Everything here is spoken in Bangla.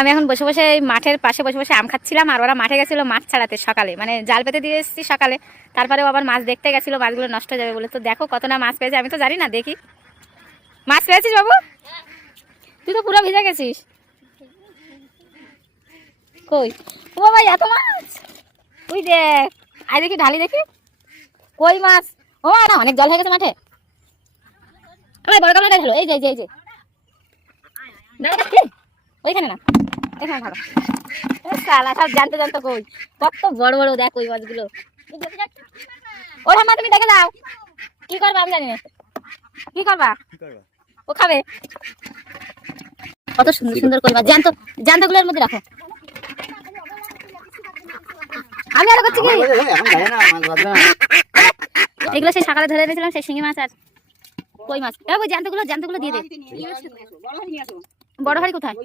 আমি এখন বসে বসে এই মাঠের পাশে বসে বসে আম খাচ্ছিলাম, আর ওরা মাঠে গেছিল মাছ ছাড়াতে সকালে, মানে জাল পেতে দিয়ে এসেছি সকালে। তারপরেও আবার মাছ দেখতে গেছিল, মাছগুলো নষ্ট হয়ে যাবে বলে। তো দেখো কত না মাছ পেয়েছে, আমি তো জানি না, দেখি। মাছ পেয়েছিস বাবু? তুই তো পুরো ভিজে গেছিস। কই ও বাবা, এত মাছ! তুই দেখ, আই দেখি ঢালি দেখি, কই মাছ! ও না, অনেক জল হয়ে গেছে মাঠে। বড় কামড়া ঢালো, এই যে এই যে ওইখানে না, এখানে ঢালো। সালা সব জানতে জানতে কই, কত বড় বড় দেখ ওই মাছগুলো। ও ঠাম্মা, তুমি দেখে দাও, কি করবা আমি জানি না। কি করবা? ও খাবে। কত সুন্দর সুন্দর কই মাছ, জানতো জানতো গুলোর মধ্যে রাখো। আমি আরো করছি কি, এগুলো সেই সকালে ধরে এনেছিলাম, সেই শিঙি মাছ আর কই মাছ। ওই জানতো গুলো দিয়ে দে। বড় হাড়ি কোথায়?